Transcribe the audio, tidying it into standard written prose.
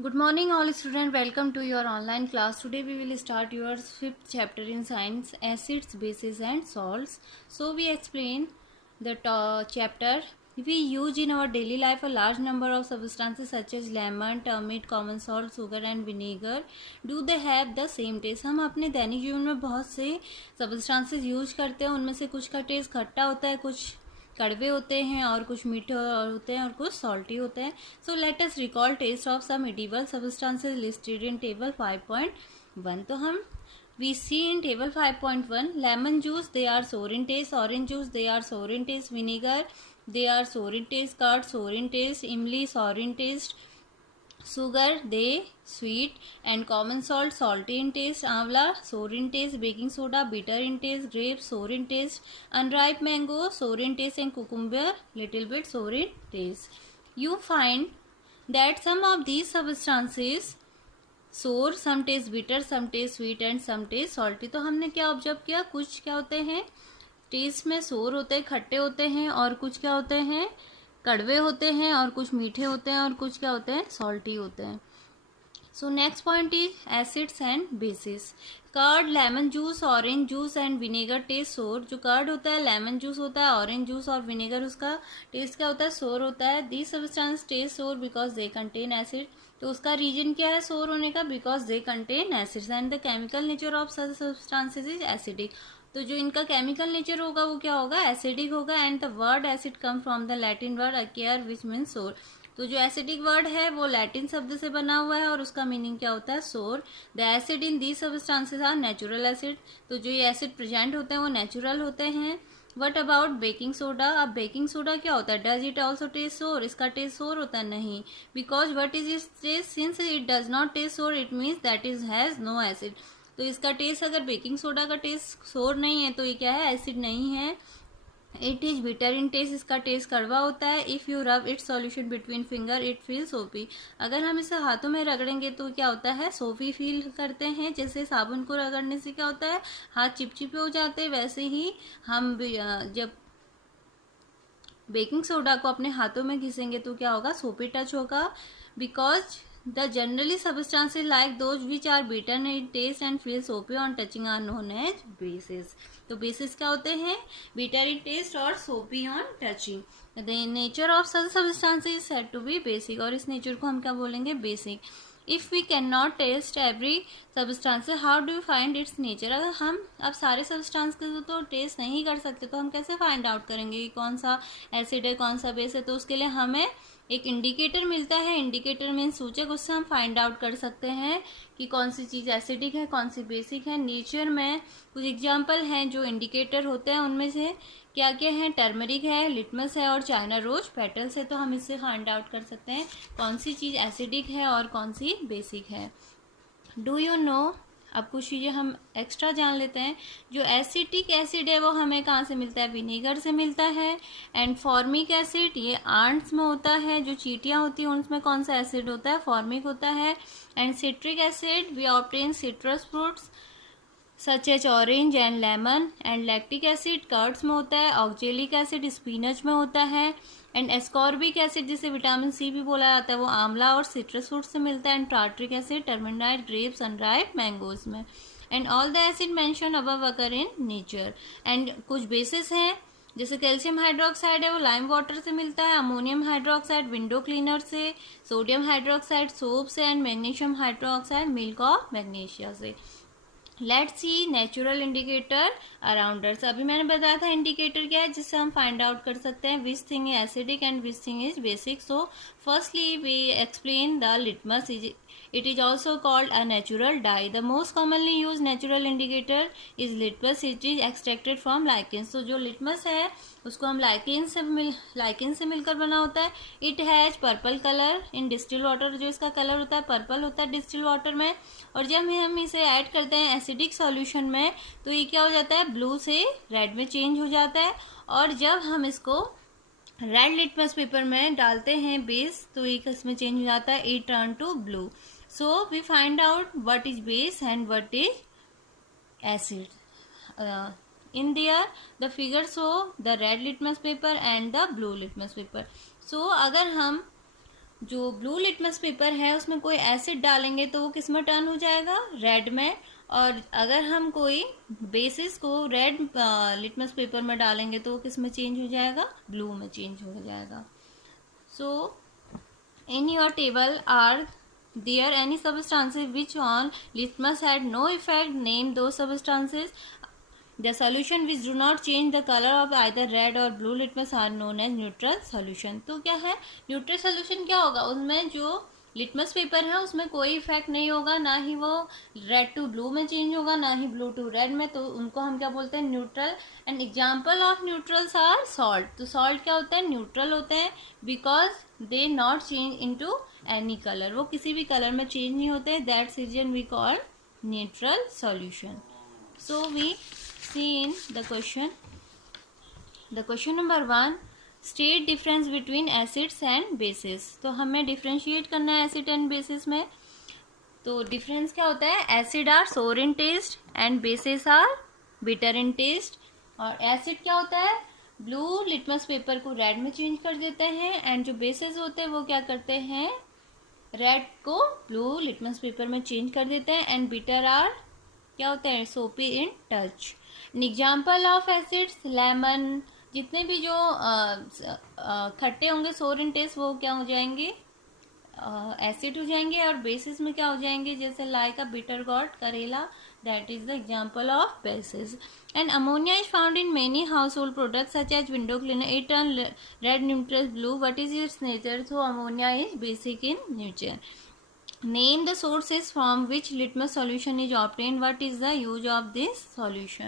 Good morning, all students. Welcome to your online class. Today we will start your fifth chapter in science, acids, bases, and salts. So we explain the chapter. We use in our daily life a large number of substances such as lemon, turmeric, common salt, sugar, and vinegar. Do they have the same taste? हम अपने दैनिक जीवन में बहुत से substances use करते हैं. उनमें से कुछ का टेस्ट खट्टा होता है, कुछ कड़वे होते हैं और कुछ मीठे होते हैं और कुछ सॉल्टी होते हैं. So let us recall taste of some edible substances listed in table 5.1. तो हम we see in table 5.1 lemon juice they are sour in taste, orange juice they are sour in taste, vinegar they are sour in taste, curd sour in taste, imli sour in taste, sugar they sweet, and common salt salty in taste, amla sour in taste, baking soda bitter in taste, grapes sour in taste, unripe mango sour in taste, and cucumber little bit sour in taste. You find that some of these substances sour, some taste bitter, some taste sweet and some taste salty. तो हमने क्या observe किया, कुछ क्या होते हैं test में सोर होते हैं, खट्टे होते हैं, और कुछ क्या होते हैं कड़वे होते हैं, और कुछ मीठे होते हैं, और कुछ क्या होते हैं सॉल्टी होते हैं. So next point is acids and bases. Curd, lemon juice, orange juice and vinegar taste sour. जो कर्ड होता है, लेमन जूस होता है, ऑरेंज जूस और विनेगर उसका टेस्ट क्या होता है सोर होता है. These substance taste sour because they contain acid. तो उसका रीजन क्या है सोर होने का, because they contain acids. And the chemical nature of such substances is acidic. तो जो इनका केमिकल नेचर होगा वो क्या होगा एसिडिक होगा. And the word acid come from the Latin word acere which means sour. तो जो एसिडिक वर्ड है वो लैटिन शब्द से बना हुआ है और उसका मीनिंग क्या होता है sour. The acid in these substances are natural acid. तो जो ये एसिड प्रेजेंट होते हैं वो नेचुरल होते हैं. What about baking soda. अब बेकिंग सोडा क्या होता है, डज इट ऑल्सो टेस्ट सोर. इसका टेस्ट सोर होता है नहीं, because what is is taste, since it does not taste sour it means that is has no acid. तो इसका टेस्ट, अगर बेकिंग सोडा का टेस्ट सोर नहीं है तो ये क्या है एसिड नहीं है. It is bitter in taste. इसका टेस्ट कड़वा होता है. If you rub it solution between finger it feel soapy. अगर हम इसे हाथों में रगड़ेंगे तो क्या होता है सोपी फील करते हैं. जैसे साबुन को रगड़ने से क्या होता है हाथ चिपचिपे हो जाते हैं, वैसे ही हम जब बेकिंग सोडा को अपने हाथों में घिसेंगे तो क्या होगा सोपी टच होगा. Because the generally substances like those which are bitter in taste and feel soapy on touching are known as bases. तो बेसिस क्या होते हैं बीटर इन टेस्ट और soapy on touching. The nature of such substances is said to be basic. और इस नेचर को हम क्या बोलेंगे basic. If we can not taste every substance how do you find its nature. अगर हम अब सारे सब्सटेंस के तो टेस्ट नहीं कर सकते तो हम कैसे फाइंड आउट करेंगे कि कौन सा एसिड है कौन सा बेस है. तो उसके लिए हमें एक इंडिकेटर मिलता है. इंडिकेटर मीन सूचक. उससे हम फाइंड आउट कर सकते हैं कि कौन सी चीज़ एसिडिक है कौन सी बेसिक है. नेचर में कुछ एग्जाम्पल हैं जो इंडिकेटर होते हैं. उनमें से क्या क्या है, टर्मरिक है, लिटमस है और चाइना रोज पेटल्स है. तो हम इससे फाइंड आउट कर सकते हैं कौन सी चीज़ एसिडिक है और कौन सी बेसिक है. Do you know. अब कुछ चीज़ें हम एक्स्ट्रा जान लेते हैं. जो एसिटिक एसिड है वो हमें कहाँ से मिलता है, विनेगर से मिलता है. एंड फॉर्मिक एसिड ये आंट्स में होता है. जो चींटियाँ होती हैं उनमें कौन सा एसिड होता है, फॉर्मिक होता है. And citric acid we obtain citrus fruits such as orange and lemon. And lactic acid curds में होता है. ऑक्जेलिक एसिड स्पिनच में होता है. एंड एस्कॉर्बिक एसिड जिसे विटामिन सी भी बोला जाता है वो आंवला और सिट्रस फ्रूट से मिलता है. And tartaric acid tamarind grapes unripe mangoes में. And all the acid mention above occur in nature. And कुछ बेसिस हैं जैसे कैल्शियम हाइड्रोक्साइड है वो लाइम वाटर से मिलता है. अमोनियम हाइड्रोक्साइड विंडो क्लीनर से. सोडियम हाइड्रोक्साइड सोप से. And magnesium hydroxide milk of magnesia से. Let's see natural indicator around us. अभी मैंने बताया था इंडिकेटर क्या है जिससे हम फाइंड आउट कर सकते हैं which thing is acidic and which thing is basic. So firstly we explain the litmus. It is also called a natural dye. The most commonly used natural indicator is litmus. It is extracted from lichens. तो जो litmus है उसको हम lichen से मिलकर बना होता है. It has purple colour in distil water. जो इसका कलर होता है पर्पल होता है डिस्टिल वाटर में. और जब हम इसे ऐड करते हैं एसिडिक सॉल्यूशन में तो ये क्या हो जाता है ब्लू से रेड में चेंज हो जाता है. और जब हम इसको रेड लिटमस पेपर में डालते हैं बेस तो ये इसमें चेंज हो जाता है. It turn to blue. So we find out what is base and what is acid. In there the figure show the red litmus paper and the blue litmus paper. So अगर हम जो blue litmus paper है उसमें कोई acid डालेंगे तो वो किस में टर्न हो जाएगा, रेड में। और अगर हम कोई बेसिस को रेड लिटमस पेपर में डालेंगे तो वो किस में चेंज हो जाएगा, ब्लू में चेंज हो जाएगा। सो in your table are there any substances which on litmus had no effect? Name those substances. The solution which do not change the color of either red or blue litmus are known as neutral solution. तो क्या है neutral solution, क्या होगा, उसमें जो litmus paper है उसमें कोई इफेक्ट नहीं होगा, ना ही वो रेड टू ब्लू में चेंज होगा, ना ही ब्लू टू रेड में, तो उनको हम क्या बोलते हैं, neutral. And example of neutrals are salt. तो सॉल्ट क्या होता है, न्यूट्रल होते हैं because they not change into any colour, वो किसी भी कलर में चेंज नहीं होते, that's reason we call neutral solution. So we see in the question number 1, state difference between acids and bases. तो हमें डिफ्रेंशिएट करना है एसिड एंड बेसिस में। तो डिफरेंस क्या होता है, acid are sour in taste and bases are bitter in taste. और एसिड क्या होता है, ब्लू लिटमस पेपर को रेड में चेंज कर देते हैं, एंड जो बेसिस होते हैं वो क्या करते हैं, रेड को ब्लू लिटमस पेपर में चेंज कर देते हैं। एंड बिटर आर क्या होता है, सोपी in touch. An example of acids, lemon, जितने भी जो खट्टे होंगे सोर इन टेस्ट वो क्या हो जाएंगे, एसिड हो जाएंगे। और बेसिस में क्या हो जाएंगे, जैसे like a bitter gourd, karela, that is the example of basis. And ammonia is found in many household products such as window cleaner, it turn red neutral blue, what is its nature. So ammonia is basic in nature. Name the sources from which litmus solution is obtained. What is the use of this solution?